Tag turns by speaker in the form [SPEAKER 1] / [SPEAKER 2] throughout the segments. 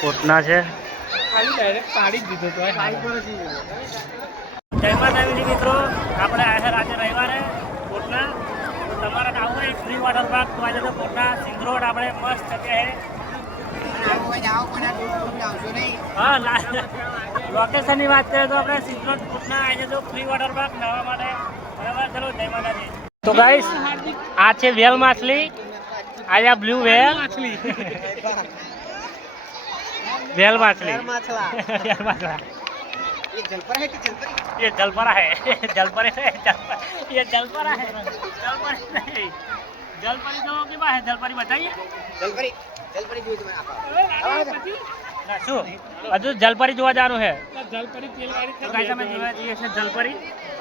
[SPEAKER 1] કોટના છે. છે રાતે રવિવારે, કોટના. તમારે આવું હોય તો આપણે મસ્ત જગ્યાએ હા લોકેશનની વાત કરીએ તો આપણે Singrod Kotna free water park નવા માટે. જય માતાજી. તો ગાઈસ આ છે વેલ માછલી. આ બ્લુ વેલ વેલ માછલી વેલ માછલા ये जलपरा है जलपरे है जलपरा ये जलपरा है जलपरी नहीं जलपरी तो की बात है जलपरी बताइए ના, શું હજુ જલપરી જોવા જવાનું છે તો ગાઈસ અમે જોવા જઈએ છે જલપરી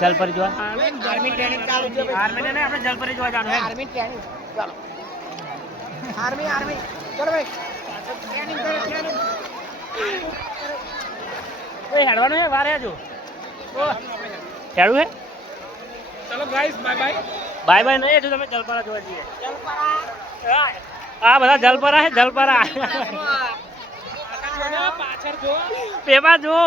[SPEAKER 1] જલપરી જોવા?
[SPEAKER 2] Army training. ચાલુ. છે
[SPEAKER 1] આર્મી ને આપણે જલપરી જોવા જવાનું
[SPEAKER 2] આર્મી. ટ્રેનિંગ ચાલો આર્મી આર્મી ચલો ભાઈ. ટ્રેનિંગ કરે ટ્રેનિંગ.
[SPEAKER 1] ઓય હેડવાનું છે વારે આજો ઓ હેડું હે?
[SPEAKER 3] ચલો guys bye bye
[SPEAKER 1] bye bye નહીં હજુ તમે જલપરા જોવા જઈએ. આ બધા જલપરા હે જલપરા.
[SPEAKER 3] પાછળ જો
[SPEAKER 1] પેપા જુઓ.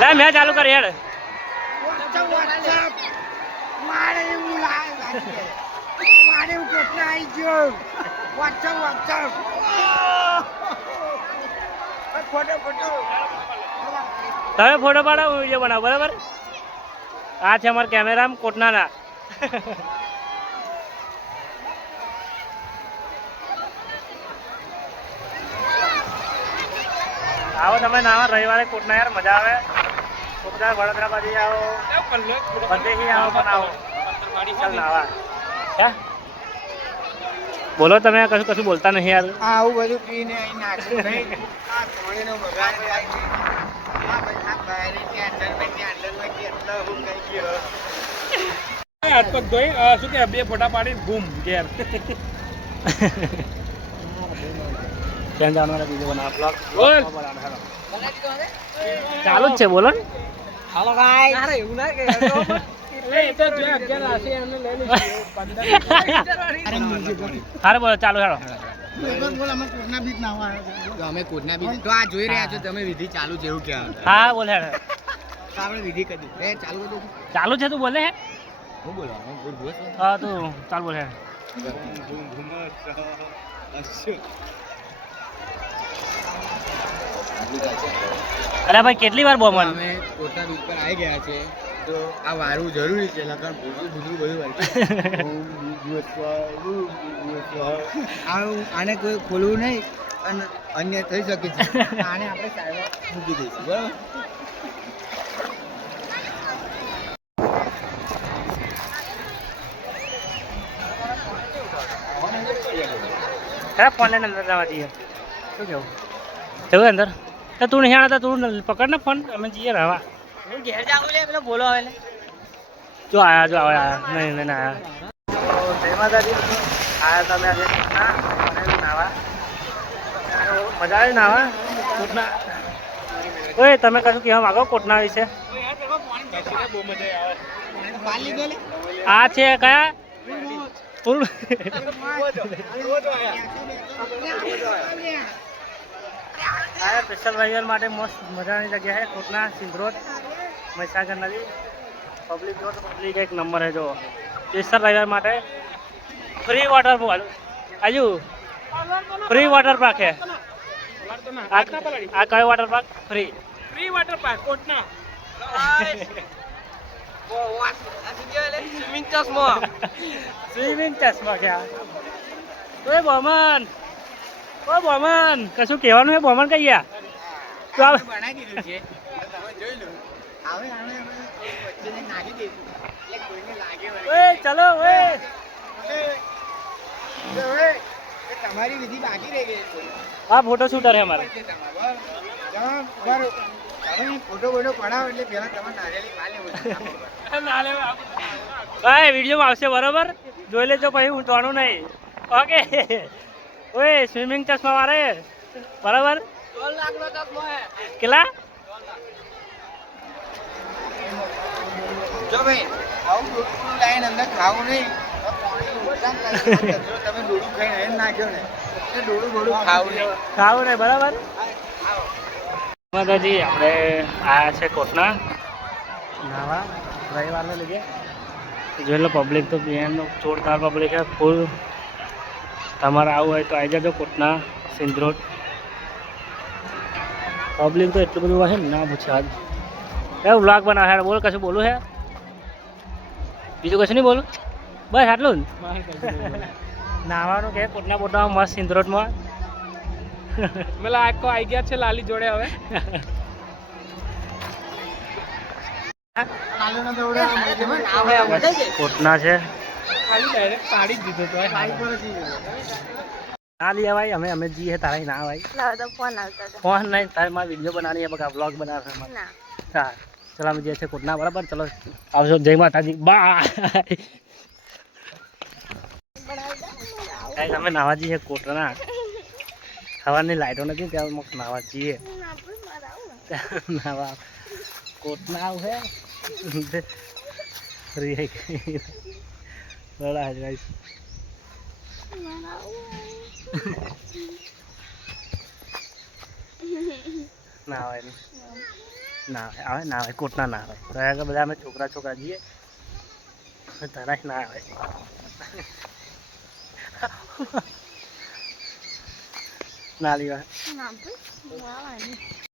[SPEAKER 1] લે, મેં ચાલુ કર, હેડ.
[SPEAKER 2] મારે ફોટો
[SPEAKER 1] તમે ફોટો પાડો હું વીડિયો બનાવો, બરાબર? આ છે અમારા કેમેરા કોટનાના. આવો તમે નાવા રવિવારે કોટના યાર મજા આવે. કોટના વડોદરા બાજુ આવો. બધેથી આવો પણ આવો. ચાલ નાવા. હે બોલો તમે કશું કશું બોલતા નહીં યાર.
[SPEAKER 2] આવું બધું પીને અહીં નાખ્યું નહીં આ બગાડ બધા
[SPEAKER 3] હાથ પગ ધોઈ શું કે બે ફોટા પાડી ગુમ ઘેર.
[SPEAKER 1] ક્યાં જવાનું બીજો બનાવ બ્લોગ ચાલુ જ છે બોલો ને
[SPEAKER 2] હાલો ભાઈ અરે એવું કે
[SPEAKER 1] હારે બોલો ચાલુ હેડો
[SPEAKER 2] અમે કોટના બી તો આ જોઈ રહ્યા છો તમે વિધિ ચાલુ છે એવું ક્યાં
[SPEAKER 1] હા બોલ હેડ
[SPEAKER 2] આપણે વિધિ કરી એ ચાલુ
[SPEAKER 1] છે તું બોલે હે
[SPEAKER 2] હું બોલો હું બોલ બોલ
[SPEAKER 1] હા તું ચાલ બોલ અરે ભાઈ કેટલી વાર બોમ્બ
[SPEAKER 2] અમે કોટના ઉપર પર આવી ગયા છે. તો આ વારવું જરૂરી છે લગન ભૂલું ભૂલું બધું વાંચે આને કોઈ ખોલવું નહીં અને અન્ય થઈ શકે છે. આને આપણે સાઈડમાં મૂકી દઈશું બરાબર?
[SPEAKER 1] ખરાબ ફોન લઈને અંદર જવા દઈએ. શું કેવું? જવું અંદર? તો તું નહીં આવતા તું પકડ ને ફોન અમે જઈએ રહેવા
[SPEAKER 2] ઘેર જાવ લે પેલો બોલો આવે
[SPEAKER 1] જો આયા જો આવે આયા. નહીં નહીં આયા. જય માતાજી. આયા તમે આજે નાવા. મજા આવે નાવા? કોટના ઓય તમે કશું કહેવા માગો કોટના વિશે?
[SPEAKER 3] બહુ મજા આવે
[SPEAKER 2] પાલી ગયેલે
[SPEAKER 1] આ છે. કયા ફૂલ આ સ્પેશિયલ રવિવાર માટે મસ્ત મજાની જગ્યા છે. કોટના સિંધરોડ મહીસાગર નદી. પબ્લિક રોડ પબ્લિક એક નંબર છે જો સ્પેશિયલ રવિવાર માટે ફ્રી વોટર આજુ ફ્રી વોટર પાર્ક છે. આ કયો water park free
[SPEAKER 3] free water park Kotna.
[SPEAKER 2] Swimming ચશ્મા
[SPEAKER 1] સ્વિમિંગ ચશ્મા કે આ બમન બોમન. ઓ બોમન કશું કહેવાનું હે બોમન કઈ ગયા તો આ
[SPEAKER 2] બનાવી દીધું છે. તમે જોઈ લો. હવે આને અમે નાખી દઈશું એટલે કોઈને લાગે
[SPEAKER 1] ઓય ચલો ઓય.
[SPEAKER 2] એટલે તમારી વિધિ બાકી રહી ગઈ છે.
[SPEAKER 1] આ ફોટો શૂટર હે અમારે.
[SPEAKER 2] ફોટો બોટો પડાવો એટલે પહેલા
[SPEAKER 1] ભાઈ વિડીયોમાં આવશે બરોબર? જોઈ લેજો પછી ઉઠવાનું નહીં. ઓકે ઓય સ્વિમિંગ ચશ્મા મારે બરાબર? કેટલા?
[SPEAKER 2] જો ભાઈ આવું ડોડું લાઈન અંદર ખાવું નહીં. તમે ડોડું ખાઈને નાખ્યો ને એટલે ડોડું ખાવું નહીં.
[SPEAKER 1] ખાવું નહીં બરાબર? માતાજી આપણે આયા છે કોટના. નાવા રવિવારને જોઈ લો પબ્લિક તો એમનો જોરદાર પબ્લિક છે ફૂલ તમારે આવું હોય તો આવી જજો કોટના સિંધરોડ પબ્લિક તો એટલું બધું હશે ને? ના પૂછે આજ. એ વ્લોગ બનાવે હેડ બોલ કશું બોલું હે? બીજું કશું નહીં બોલું? બસ આટલું નાવાનું કે કોટના કોટનામાં મસ્ત સિંધરોડમાં
[SPEAKER 3] મેલા આખો આવી ગયા છે લાલી જોડે હવે.
[SPEAKER 1] કોટના છે.
[SPEAKER 3] ખાલી ડાયરેક્ટ પાડી જ દીધો તો
[SPEAKER 2] પાણી પર જ ઈ ગયો.
[SPEAKER 1] ના લે ભાઈ અમે અમે જઈએ તારા ના ભાઈ
[SPEAKER 4] ફોન આવતા હતા
[SPEAKER 1] ફોન નહીં તારે મારે વીડિયો બનાવવાની બકા બ્લોગ બનાવે છે મારે
[SPEAKER 4] ના
[SPEAKER 1] હા ચલો અમે જઈએ છીએ કોટના બરાબર ચલો આવજો જય માતાજી બાય ગાઈસ અમે નાવા જઈએ કોટના સવારની લાઈટો નથી ત્યાં અમુક નાવા જઈએ નાવા કોટના આવું હે ફ્રી હે બડા છે ગાઈસ ના આવે નહીં ના આવે આવે ના આવે કોટના ના આવે તો આગળ બધા અમે છોકરા છોકરા જઈએ તારા ના આવે ના લેવા
[SPEAKER 4] ના ભાઈ